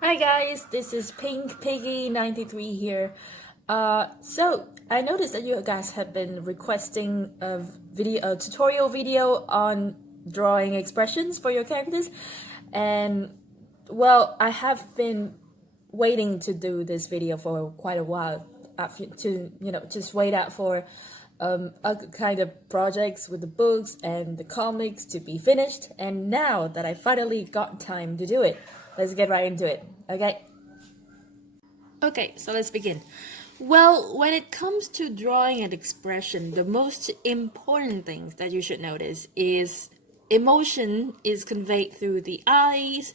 Hi guys, this is pinkpiggy93 here. So I noticed that you guys have been requesting a tutorial video on drawing expressions for your characters, and well, I have been waiting to do this video for quite a while. To just wait out for other kind of projects with the books and the comics to be finished, and now that I finally got time to do it, let's get right into it. Okay, so let's begin. Well, when it comes to drawing an expression, the most important things that you should notice is emotion is conveyed through the eyes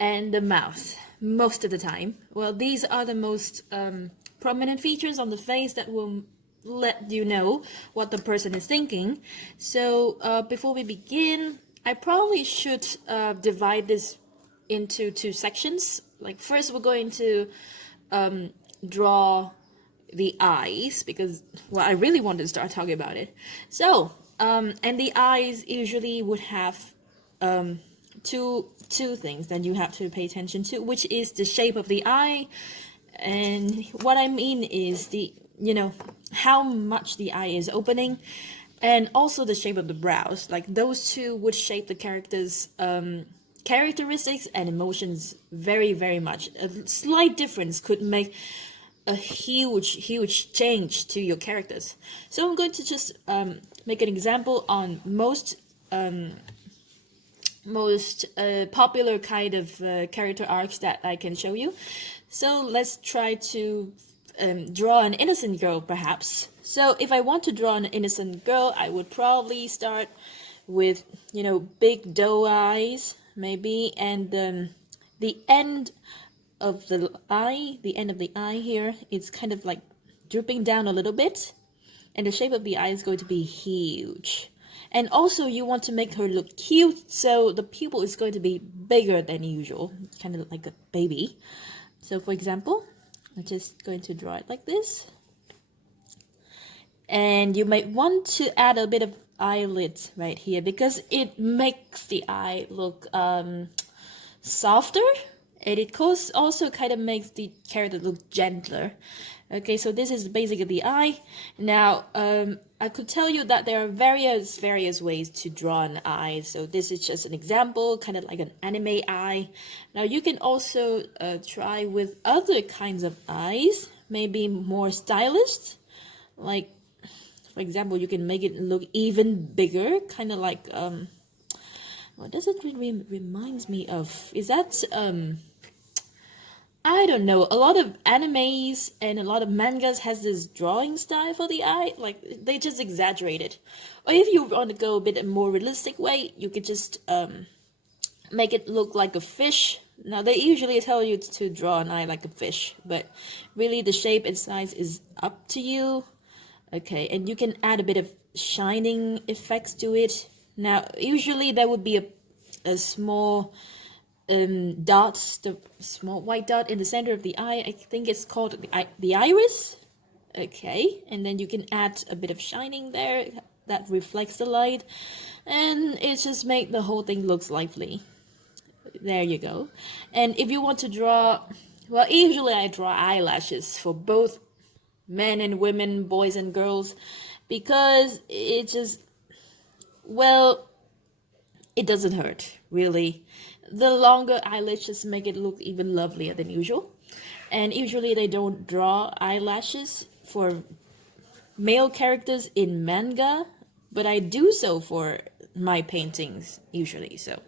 and the mouth most of the time. Well, these are the most prominent features on the face that will let you know what the person is thinking. So before we begin, I probably should divide this into two sections. Like first, we're going to draw the eyes because well, I really want to start talking about it. So and the eyes usually would have two things that you have to pay attention to, which is the shape of the eye, and what I mean is the how much the eye is opening, and also the shape of the brows. Like those two would shape the character's characteristics and emotions very much. A slight difference could make a huge change to your characters. So I'm going to just make an example on most popular kind of character arcs that I can show you. So let's try to draw an innocent girl, perhaps. So if I want to draw an innocent girl, I would probably start with big doe eyes maybe, and the end of the eye here, it's kind of like drooping down a little bit, and the shape of the eye is going to be huge. And also you want to make her look cute, so the pupil is going to be bigger than usual, kind of like a baby. So for example, I'm just going to draw it like this. And you might want to add a bit of eyelids right here because it makes the eye look softer, and it also kind of makes the character look gentler. Okay, so this is basically the eye. Now I could tell you that there are various ways to draw an eye, so this is just an example, kind of like an anime eye. Now you can also try with other kinds of eyes, maybe more stylish, like for example, you can make it look even bigger, kind of like what does it reminds me of? Is that I don't know. A lot of animes and a lot of mangas has this drawing style for the eye, like they just exaggerate it. Or if you want to go a bit more realistic way, you could just make it look like a fish. Now they usually tell you to draw an eye like a fish, but really the shape and size is up to you. Okay, and you can add a bit of shining effects to it. Now, usually there would be a small dot, the small white dot in the center of the eye. I think it's called the iris. Okay, and then you can add a bit of shining there that reflects the light, and it just make the whole thing looks lively. There you go. And if you want to draw, well, usually I draw eyelashes for both men and women, boys and girls, because it just, well, it doesn't hurt, really. The longer eyelashes make it look even lovelier than usual. And usually they don't draw eyelashes for male characters in manga, but I do so for my paintings usually. So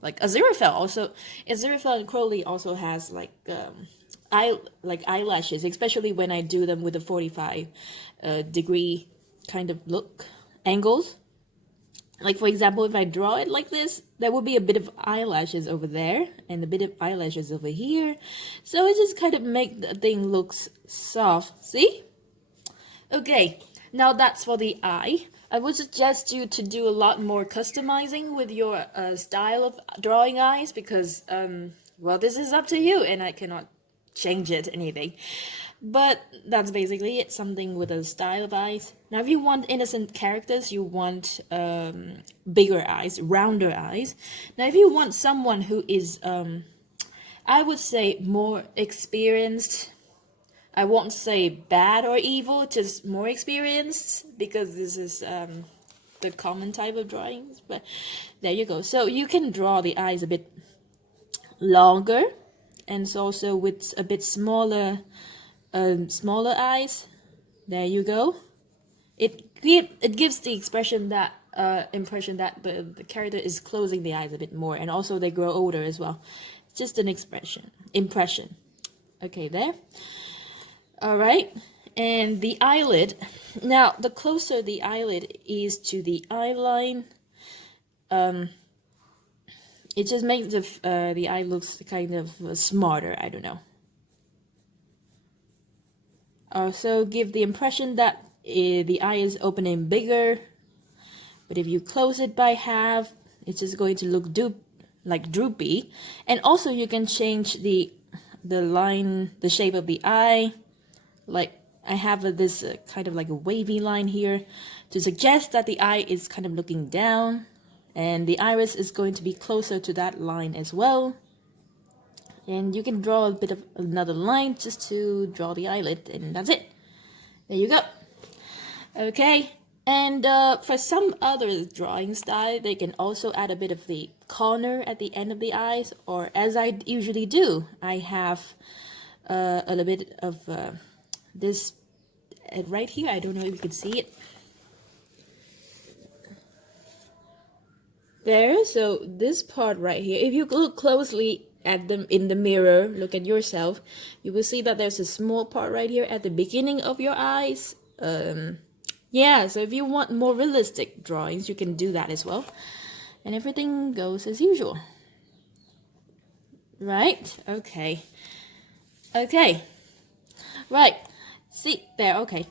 like Aziraphale and Crowley also has like eyelashes, especially when I do them with a 45 degree kind of look angles. Like for example, if I draw it like this, there will be a bit of eyelashes over there and a bit of eyelashes over here. So it just kind of make the thing looks soft. See? Okay, now that's for the eye. I would suggest you to do a lot more customizing with your style of drawing eyes because, well, this is up to you and I cannot change it anything. But that's basically it, something with a style of eyes. Now, if you want innocent characters, you want bigger eyes, rounder eyes. Now, if you want someone who is I would say more experienced. I won't say bad or evil, just more experienced, because this is the common type of drawings. But there you go. So you can draw the eyes a bit longer, and it's also with a bit smaller eyes. There you go. It gives the expression that impression that the character is closing the eyes a bit more, and also they grow older as well. It's just an impression. Okay, there. All right, and the eyelid. Now, the closer the eyelid is to the eye line, it just makes the eye looks kind of smarter. I don't know. Also, give the impression that the eye is opening bigger. But if you close it by half, it's just going to look droopy. And also, you can change the line, the shape of the eye. Like I have this kind of like a wavy line here to suggest that the eye is kind of looking down, and the iris is going to be closer to that line as well. And you can draw a bit of another line just to draw the eyelid, and that's it. There you go. Okay, and for some other drawing style, they can also add a bit of the corner at the end of the eyes, or as I usually do, I have a little bit of this right here. I don't know if you can see it. There, so this part right here, if you look closely at them in the mirror, look at yourself, you will see that there's a small part right here at the beginning of your eyes. Yeah, so if you want more realistic drawings, you can do that as well. And everything goes as usual. Right? Okay. Okay. Right. See, there, okay.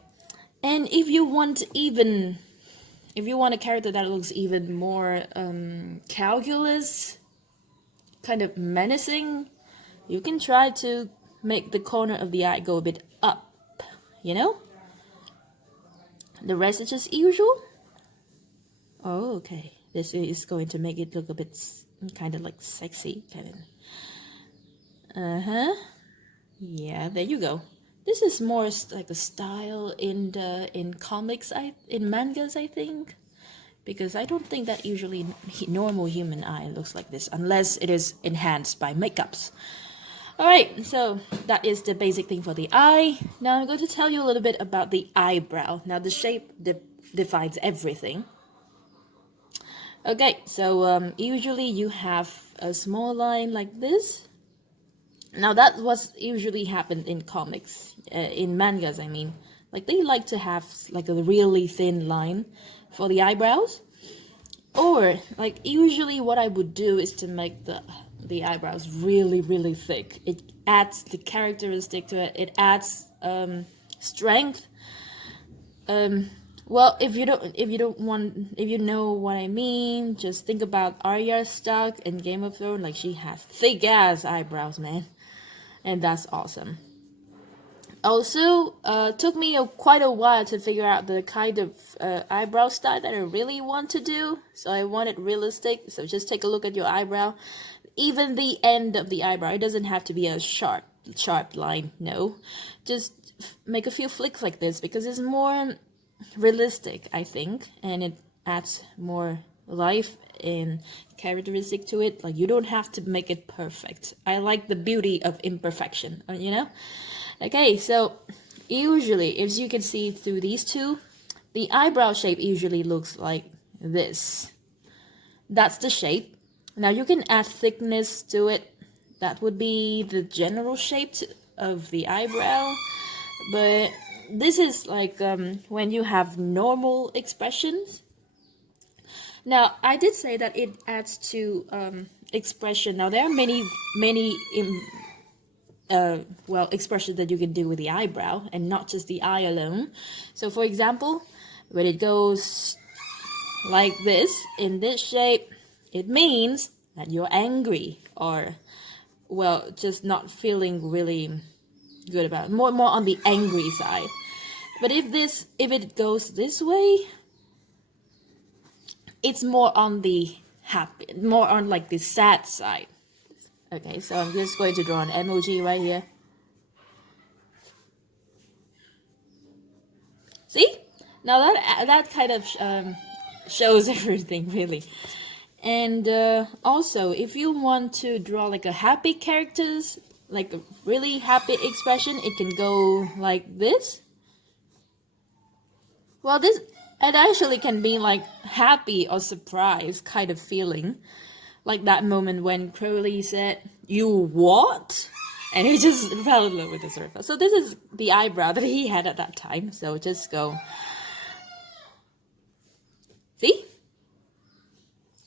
And if you want a character that looks even more calculus, kind of menacing, you can try to make the corner of the eye go a bit up, you know? The rest is just usual. Oh, okay. This is going to make it look a bit kind of like sexy, kind of. Yeah, there you go. This is more like a style in comics, in mangas, I think, because I don't think that usually normal human eye looks like this unless it is enhanced by makeups. All right, so that is the basic thing for the eye. Now I'm going to tell you a little bit about the eyebrow. Now the shape defines everything. Okay, so usually you have a small line like this. Now that was usually happened in comics, in mangas I mean. Like they like to have like a really thin line for the eyebrows. Or like usually what I would do is to make the eyebrows really thick. It adds the characteristic to it. It adds strength. Well, if you know what I mean, just think about Arya Stark in Game of Thrones. Like she has thick ass eyebrows, man. And that's awesome. Also, took me quite a while to figure out the kind of eyebrow style that I really want to do. So I want it realistic. So just take a look at your eyebrow. Even the end of the eyebrow, it doesn't have to be a sharp line. No, just make a few flicks like this because it's more realistic, I think, and it adds more life and characteristic to it. Like you don't have to make it perfect. I like the beauty of imperfection, you know. Okay, so usually, as you can see through these two, the eyebrow shape usually looks like this. That's the shape. Now you can add thickness to it. That would be the general shape of the eyebrow. But this is like when you have normal expressions. Now, I did say that it adds to expression. Now, there are many expressions that you can do with the eyebrow and not just the eye alone. So, for example, when it goes like this, in this shape, it means that you're angry or, well, just not feeling really good about it. More on the angry side. But if it goes this way, it's more on the happy, more on like the sad side. Okay, so I'm just going to draw an emoji right here. See? Now that kind of shows everything, really. And also, if you want to draw like a happy characters, like a really happy expression, it can go like this. Well, this it actually can be like happy or surprised kind of feeling. Like that moment when Crowley said, "You what?" And he just fell in love with the surfer. So this is the eyebrow that he had at that time. So just go. See?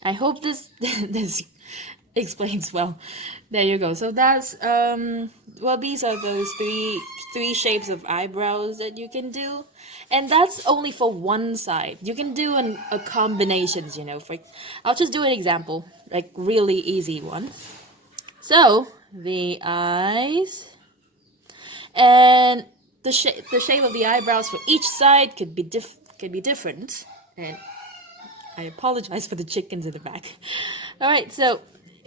I hope this this explains well. There you go. So that's well, these are those three shapes of eyebrows that you can do, and that's only for one side. You can do a combinations, you know. I'll just do an example, like really easy one. So the eyes and the shape of the eyebrows for each side could be different, and I apologize for the chickens in the back. All right, so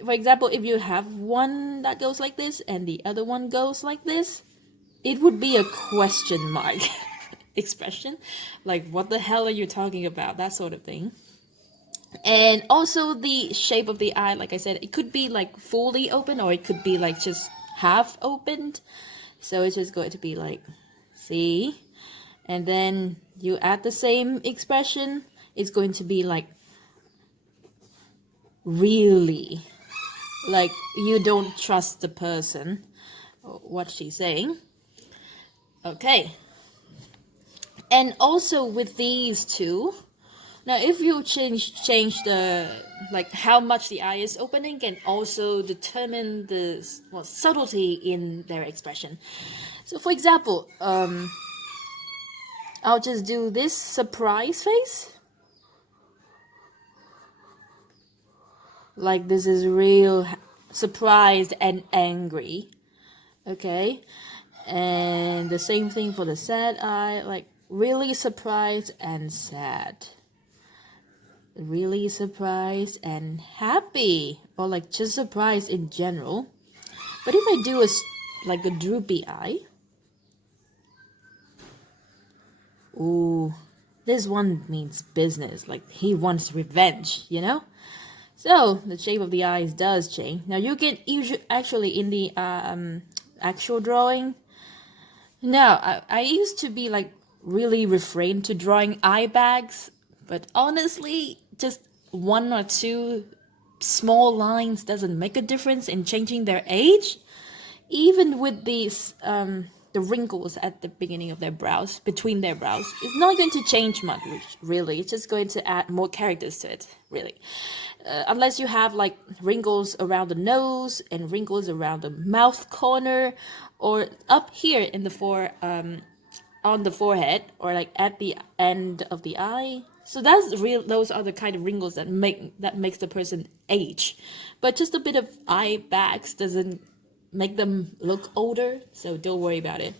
for example, if you have one that goes like this and the other one goes like this, it would be a question mark expression. Like, what the hell are you talking about? That sort of thing. And also the shape of the eye, like I said, it could be like fully open or it could be like just half opened. So it's just going to be like, see? And then you add the same expression. It's going to be like, really, like you don't trust the person, what she's saying. Okay. And also with these two, now if you change the, like how much the eye is opening can also determine the subtlety in their expression. So for example, I'll just do this surprise face. Like this is real surprised and angry. Okay. And the same thing for the sad eye, like really surprised and sad. Really surprised and happy, or like just surprised in general. But if I do like a droopy eye, ooh, this one means business, like he wants revenge, you know? So the shape of the eyes does change. Now you can actually in the actual drawing. Now I used to be like really refrained to drawing eye bags, but honestly, just one or two small lines doesn't make a difference in changing their age. Even with these the wrinkles at the beginning of their brows, between their brows, it's not going to change much, really. It's just going to add more characters to it, really. Unless you have like wrinkles around the nose and wrinkles around the mouth corner, or up here in the on the forehead, or like at the end of the eye. So that's real. Those are the kind of wrinkles that makes the person age. But just a bit of eye bags doesn't make them look older, so don't worry about it.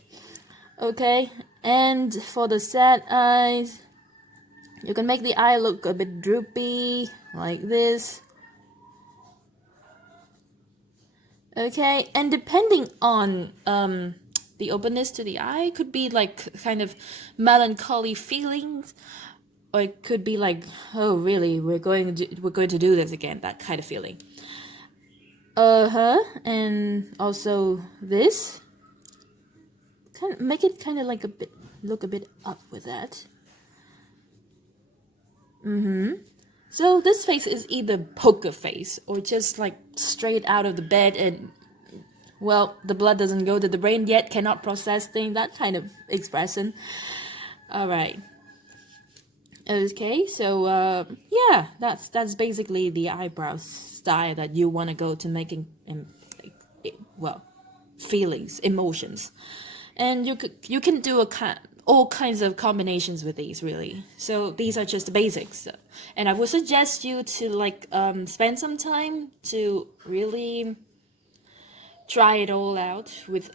Okay, and for the sad eyes, you can make the eye look a bit droopy, like this. Okay, and depending on the openness to the eye, could be like kind of melancholy feelings, or it could be like, oh really, we're going to do this again, that kind of feeling. And also this, kind of make it kind of like look a bit up with that. So this face is either poker face or just like straight out of the bed and, well, the blood doesn't go to the brain yet, cannot process things, that kind of expression. All right. Okay, so yeah, that's basically the eyebrow style that you want to go to making, well, feelings, emotions, and you can do all kinds of combinations with these, really. So these are just the basics, and I would suggest you to like spend some time to really try it all out with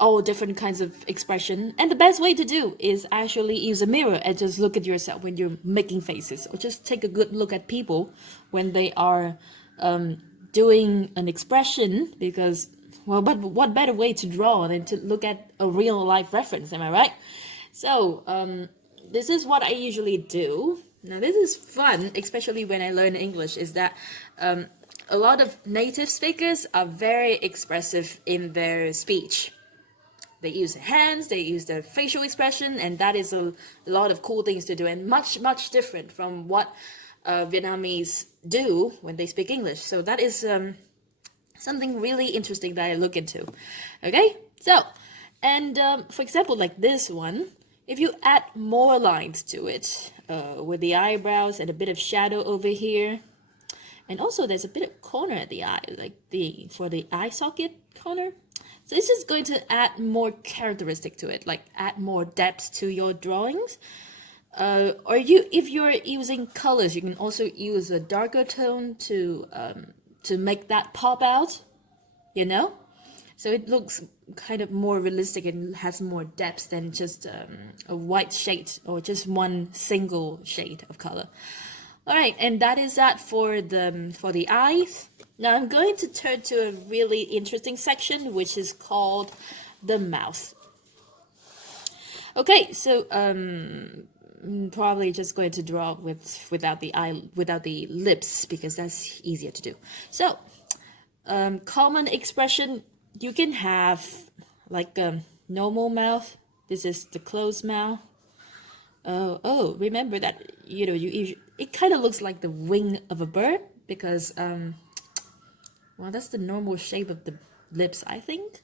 all different kinds of expression. And the best way to do is actually use a mirror and just look at yourself when you're making faces, or just take a good look at people when they are doing an expression because, well, but what better way to draw than to look at a real life reference, am I right? So this is what I usually do. Now this is fun, especially when I learn English, is that a lot of native speakers are very expressive in their speech. They use their hands, they use their facial expression, and that is a lot of cool things to do, and much, much different from what Vietnamese do when they speak English. So that is something really interesting that I look into. Okay, so, and for example, like this one, if you add more lines to it, with the eyebrows and a bit of shadow over here, and also there's a bit of corner at the eye, like for the eye socket corner. So it's just going to add more characteristic to it, like add more depth to your drawings. Or if you're using colors, you can also use a darker tone to make that pop out, you know? So it looks kind of more realistic and has more depth than just a white shade or just one single shade of color. All right, and that is that for the eyes. Now I'm going to turn to a really interesting section, which is called the mouth. Okay, so probably just going to draw without the lips because that's easier to do. So common expression, you can have like a normal mouth. This is the closed mouth. Oh, remember that, it kind of looks like the wing of a bird because well, that's the normal shape of the lips, I think.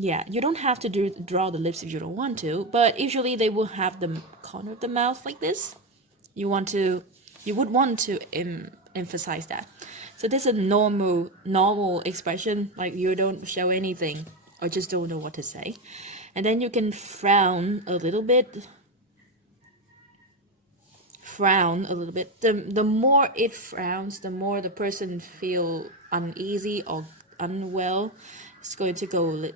Yeah, you don't have to draw the lips if you don't want to, but usually they will have the corner of the mouth like this. You would want to emphasize that. So this is a normal expression, like you don't show anything or just don't know what to say. And then you can frown a little bit. The more it frowns, the more the person feel uneasy or unwell. It's going to go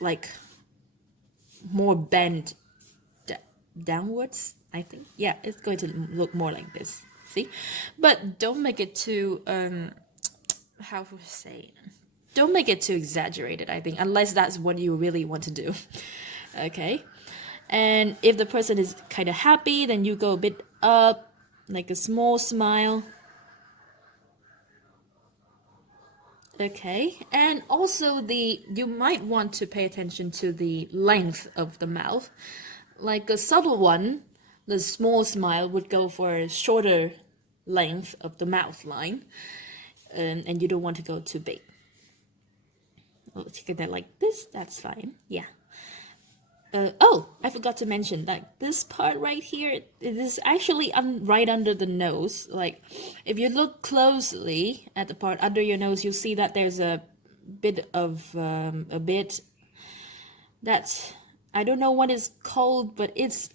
like more bent downwards, I think. Yeah, it's going to look more like this. See? But don't make it too how to say, don't make it too exaggerated, I think, unless that's what you really want to do. Okay. And if the person is kind of happy, then you go a bit up, like a small smile. Okay, and also you might want to pay attention to the length of the mouth. Like a subtle one, the small smile would go for a shorter length of the mouth line, and you don't want to go too big. Let's get that like this, that's fine, yeah. Oh, I forgot to mention that this part right here, it is actually right under the nose. Like, if you look closely at the part under your nose, you'll see that there's a bit that's, I don't know what it's called, but it's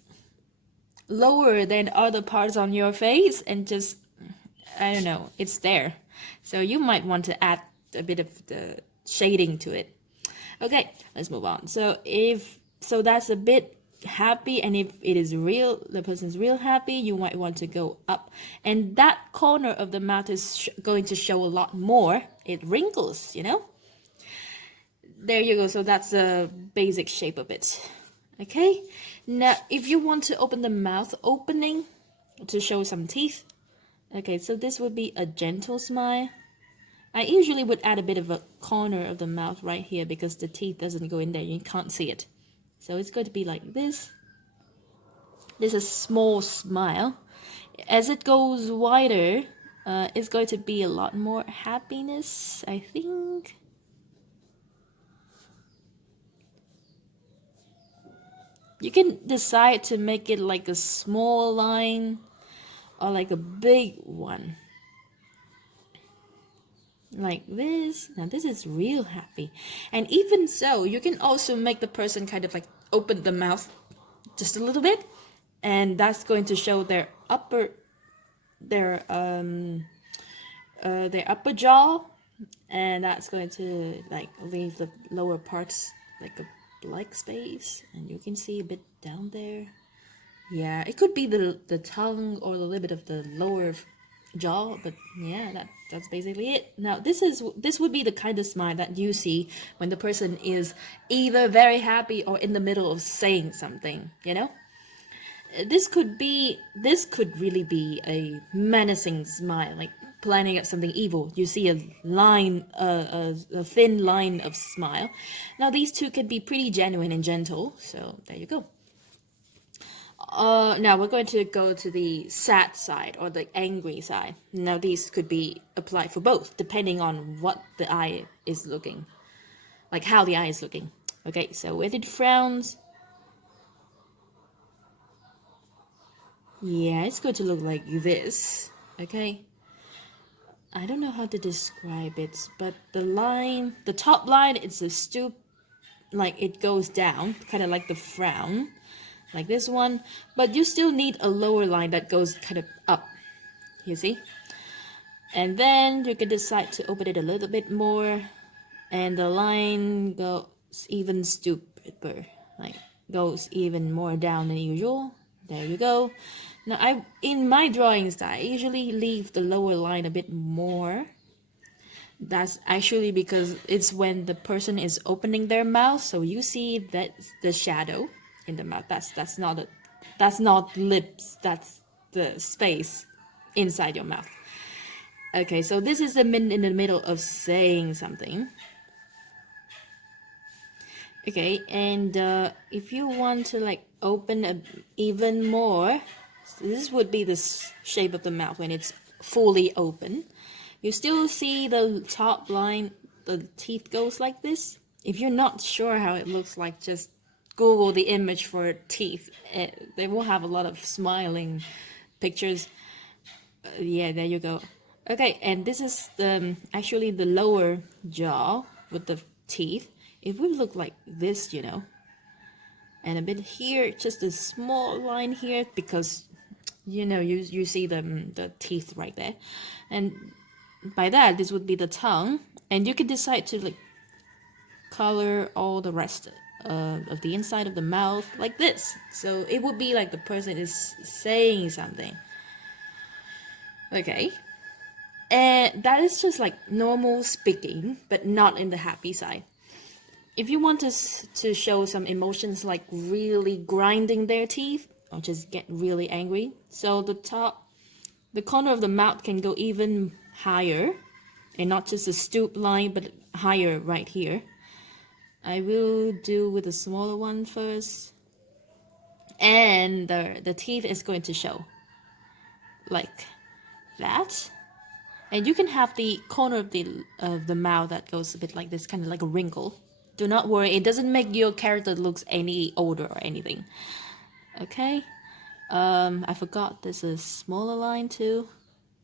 lower than other parts on your face and just, I don't know, it's there. So you might want to add a bit of the shading to it. Okay, let's move on. So that's a bit happy, and if it is real, the person's real happy, you might want to go up, and that corner of the mouth is going to show a lot more. It wrinkles, there you go. So that's a basic shape of it. Okay, now if you want to open the mouth opening to show some teeth, okay, so this would be a gentle smile. I usually would add a bit of a corner of the mouth right here because the teeth doesn't go in there, you can't see it. So it's going to be like this. This is a small smile. As it goes wider, it's going to be a lot more happiness, I think. You can decide to make it like a small line or like a big one. Like this. Now this is real happy. And even so, you can also make the person kind of like open the mouth just a little bit, and that's going to show their upper jaw, and that's going to like leave the lower parts like a blank space, and you can see a bit down there. Yeah, it could be the tongue or a little bit of the lower jaw, but yeah, that's basically it. Now this would be the kind of smile that you see when the person is either very happy or in the middle of saying something, you know. This could really be a menacing smile, like planning up something evil. You see a line, a thin line of smile. Now these two could be pretty genuine and gentle, so there you go. Now we're going to go to the sad side or the angry side. Now these could be applied for both, depending on what the eye is looking, like how the eye is looking. Okay, so when it frowns, yeah, it's going to look like this. Okay, I don't know how to describe it, but the top line, it's a stoop, like it goes down, kind of like the frown, like this one. But you still need a lower line that goes kind of up. You see? And then you can decide to open it a little bit more, and the line goes even stupider, like goes even more down than usual. There you go. Now in my drawings I usually leave the lower line a bit more. That's actually because it's when the person is opening their mouth, so you see that the shadow in the mouth. That's not lips. That's the space inside your mouth. Okay, so this is the min in the middle of saying something. Okay, and if you want to like open even more, this would be the shape of the mouth when it's fully open. You still see the top line, the teeth goes like this. If you're not sure how it looks like, just Google the image for teeth. They will have a lot of smiling pictures. Yeah, there you go. Okay, and this is actually the lower jaw with the teeth. It would look like this, you know. And a bit here, just a small line here because, you know, you see the teeth right there. And by that, this would be the tongue. And you can decide to like color all the rest of the inside of the mouth like this. So it would be like the person is saying something. Okay. And that is just like normal speaking, but not in the happy side. If you want to show some emotions like really grinding their teeth or just get really angry, so the corner of the mouth can go even higher and not just a stoop line, but higher right here. I will do with a smaller one first. And the teeth is going to show like that. And you can have the corner of the mouth that goes a bit like this, kind of like a wrinkle. Do not worry, it doesn't make your character looks any older or anything. Okay. I forgot there's a smaller line too.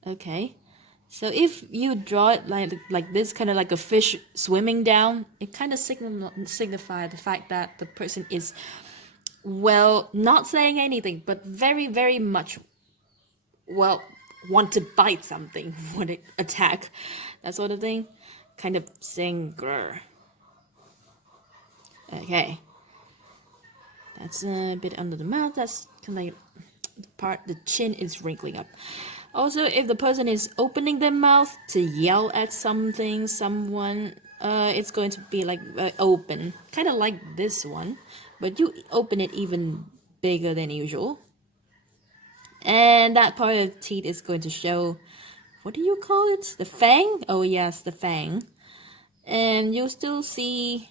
Okay. So if you draw it like this, kind of like a fish swimming down, it kind of signifies the fact that the person is, well, not saying anything, but very, very much, well, want to bite something, want to attack, that sort of thing. Kind of saying grr. Okay. That's a bit under the mouth. That's kind of like the chin is wrinkling up. Also, if the person is opening their mouth to yell at something, someone, it's going to be like open, kind of like this one, but you open it even bigger than usual. And that part of the teeth is going to show, what do you call it? The fang? Oh yes, the fang. And you'll still see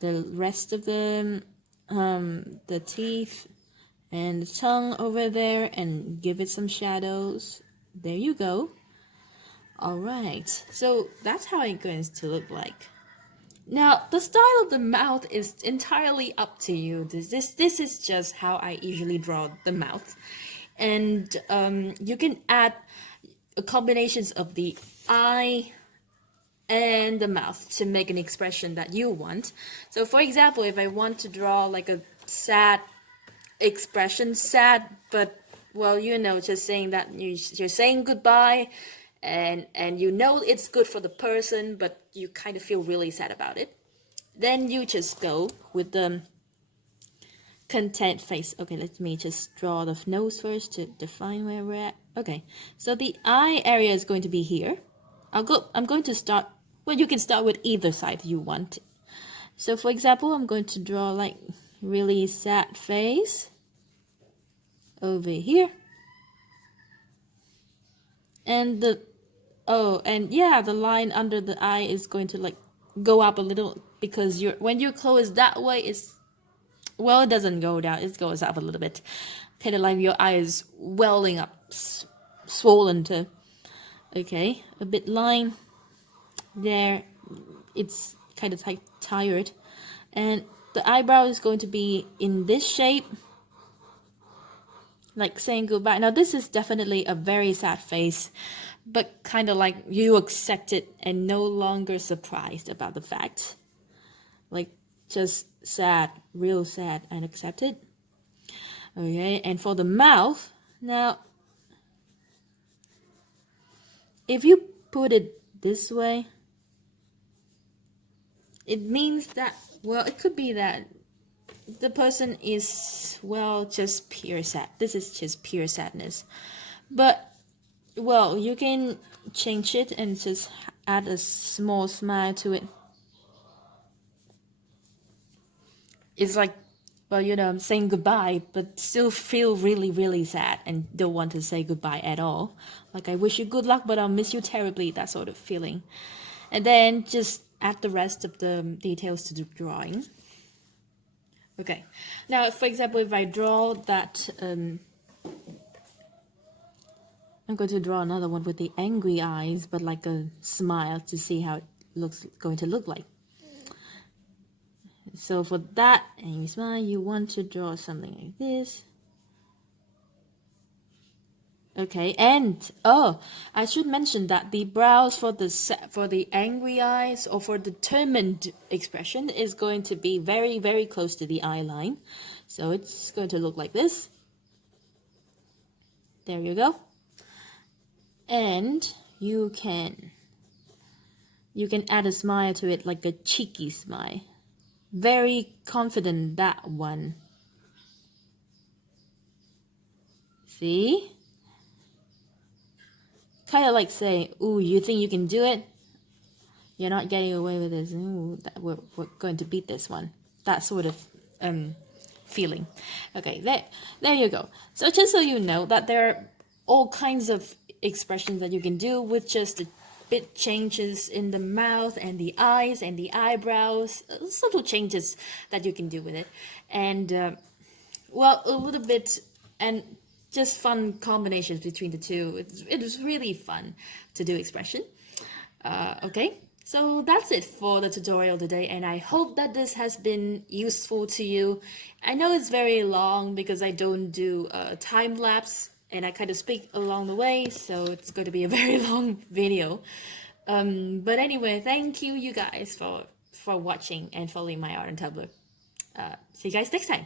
the rest of the teeth and the tongue over there, and give it some shadows. There you go. All right, so that's how it's going to look like. Now, the style of the mouth is entirely up to you. This is just how I usually draw the mouth. And you can add combinations of the eye and the mouth to make an expression that you want. So for example, if I want to draw like a sad expression, sad, but well, you know, just saying that you're saying goodbye, and you know it's good for the person, but you kind of feel really sad about it, then you just go with the content face. Okay, let me just draw the nose first to define where we're at. Okay, so the eye area is going to be here. I'm going to start, well, you can start with either side you want. So for example, I'm going to draw like really sad face over here. And the the line under the eye is going to like go up a little, because when your close that way, it doesn't go down, it goes up a little bit, kind of like your eye is welling up, swollen to. Okay, a bit line there, it's kind of tired, and the eyebrow is going to be in this shape, like saying goodbye. Now this is definitely a very sad face, but kind of like you accept it and no longer surprised about the fact, like just sad, real sad, and accept it. Okay, and for the mouth, now if you put it this way, it means that, well, it could be that the person is, well, just pure sad. This is just pure sadness. But, well, you can change it and just add a small smile to it. It's like, well, I'm saying goodbye, but still feel really, really sad and don't want to say goodbye at all. Like, I wish you good luck, but I'll miss you terribly, that sort of feeling. And then just add the rest of the details to the drawing. Okay, now for example, if I draw that, I'm going to draw another one with the angry eyes, but like a smile to see how it going to look like. So for that angry smile, you want to draw something like this. Okay, and I should mention that the brows for the angry eyes or for determined expression is going to be very, very close to the eye line. So it's going to look like this. There you go. And you can add a smile to it, like a cheeky smile. Very confident, that one. See? Kind of like saying, ooh, you think you can do it? You're not getting away with this. Ooh, we're going to beat this one. That sort of feeling. Okay, there you go. So just so you know that there are all kinds of expressions that you can do with just a bit changes in the mouth and the eyes and the eyebrows, subtle changes that you can do with it. And, well, a little bit, and just fun combinations between the two. It was really fun to do expression. Okay, so that's it for the tutorial today, and I hope that this has been useful to you. I know it's very long because I don't do time lapse, and I kind of speak along the way, so it's going to be a very long video. But anyway, thank you guys for watching and following my art on Tumblr. See you guys next time.